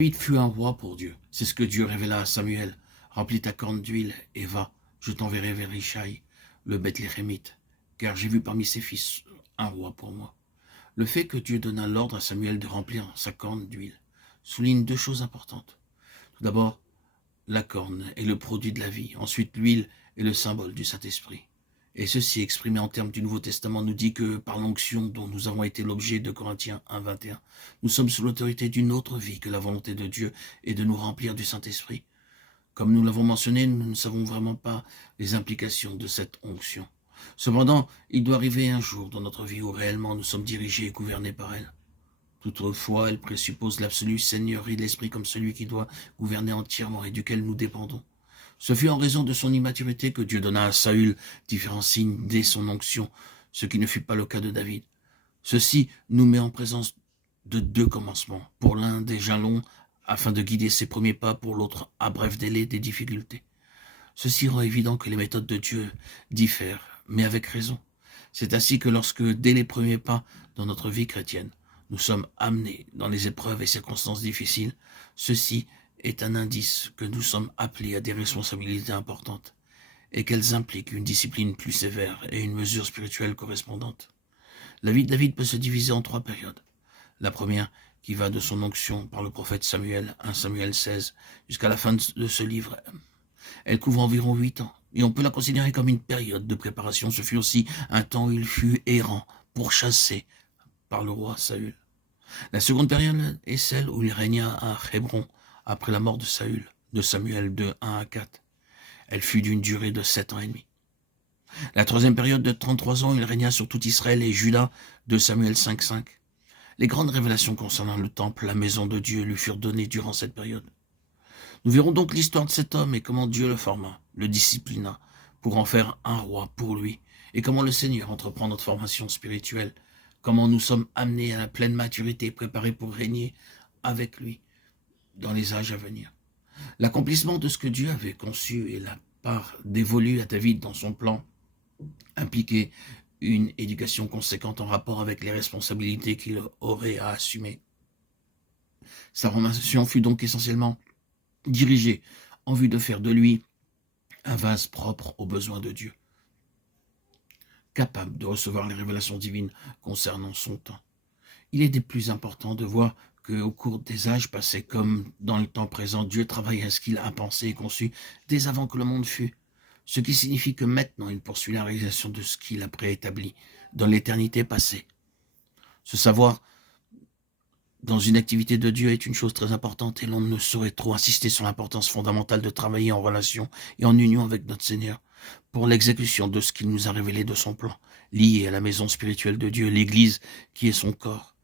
David fut un roi pour Dieu. C'est ce que Dieu révéla à Samuel. Remplis ta corne d'huile et va, je t'enverrai vers Ishaï, le Bethléemite, car j'ai vu parmi ses fils un roi pour moi. Le fait que Dieu donna l'ordre à Samuel de remplir sa corne d'huile souligne deux choses importantes. Tout d'abord, la corne est le produit de la vie. Ensuite, l'huile est le symbole du Saint-Esprit. Et ceci, exprimé en termes du Nouveau Testament, nous dit que par l'onction dont nous avons été l'objet de Corinthiens 1, 21, nous sommes sous l'autorité d'une autre vie que la volonté de Dieu et de nous remplir du Saint-Esprit. Comme nous l'avons mentionné, nous ne savons vraiment pas les implications de cette onction. Cependant, il doit arriver un jour dans notre vie où réellement nous sommes dirigés et gouvernés par elle. Toutefois, elle présuppose l'absolue seigneurie de l'Esprit comme celui qui doit gouverner entièrement et duquel nous dépendons. Ce fut en raison de son immaturité que Dieu donna à Saül différents signes dès son onction, ce qui ne fut pas le cas de David. Ceci nous met en présence de deux commencements. Pour l'un, des jalons afin de guider ses premiers pas, pour l'autre, à bref délai, des difficultés. Ceci rend évident que les méthodes de Dieu diffèrent, mais avec raison. C'est ainsi que lorsque, dès les premiers pas dans notre vie chrétienne, nous sommes amenés dans les épreuves et circonstances difficiles, ceci est un indice que nous sommes appelés à des responsabilités importantes et qu'elles impliquent une discipline plus sévère et une mesure spirituelle correspondante. La vie de David peut se diviser en trois périodes. La première, qui va de son onction par le prophète Samuel, 1 Samuel 16, jusqu'à la fin de ce livre. Elle couvre environ 8 ans, et on peut la considérer comme une période de préparation. Ce fut aussi un temps où il fut errant, pourchassé par le roi Saül. La seconde période est celle où il régna à Hébron, après la mort de Saül, de Samuel 2, 1 à 4. Elle fut d'une durée de 7 ans et demi. La troisième période de 33 ans, il régna sur tout Israël et Juda, de Samuel 5, 5. Les grandes révélations concernant le temple, la maison de Dieu, lui furent données durant cette période. Nous verrons donc l'histoire de cet homme et comment Dieu le forma, le disciplina, pour en faire un roi pour lui, et comment le Seigneur entreprend notre formation spirituelle, comment nous sommes amenés à la pleine maturité, préparés pour régner avec lui dans les âges à venir. L'accomplissement de ce que Dieu avait conçu et la part dévolue à David dans son plan impliquait une éducation conséquente en rapport avec les responsabilités qu'il aurait à assumer. Sa formation fut donc essentiellement dirigée en vue de faire de lui un vase propre aux besoins de Dieu, capable de recevoir les révélations divines concernant son temps. Il est des plus importants de voir qu'au cours des âges passés comme dans le temps présent, Dieu travaille à ce qu'il a pensé et conçu dès avant que le monde fût, ce qui signifie que maintenant il poursuit la réalisation de ce qu'il a préétabli dans l'éternité passée. Ce savoir dans une activité de Dieu est une chose très importante et l'on ne saurait trop insister sur l'importance fondamentale de travailler en relation et en union avec notre Seigneur pour l'exécution de ce qu'il nous a révélé de son plan, lié à la maison spirituelle de Dieu, l'Église qui est son corps.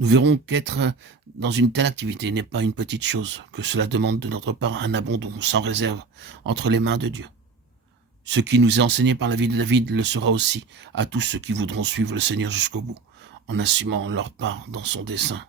Nous verrons qu'être dans une telle activité n'est pas une petite chose, que cela demande de notre part un abandon sans réserve entre les mains de Dieu. Ce qui nous est enseigné par la vie de David le sera aussi à tous ceux qui voudront suivre le Seigneur jusqu'au bout, en assumant leur part dans son dessein.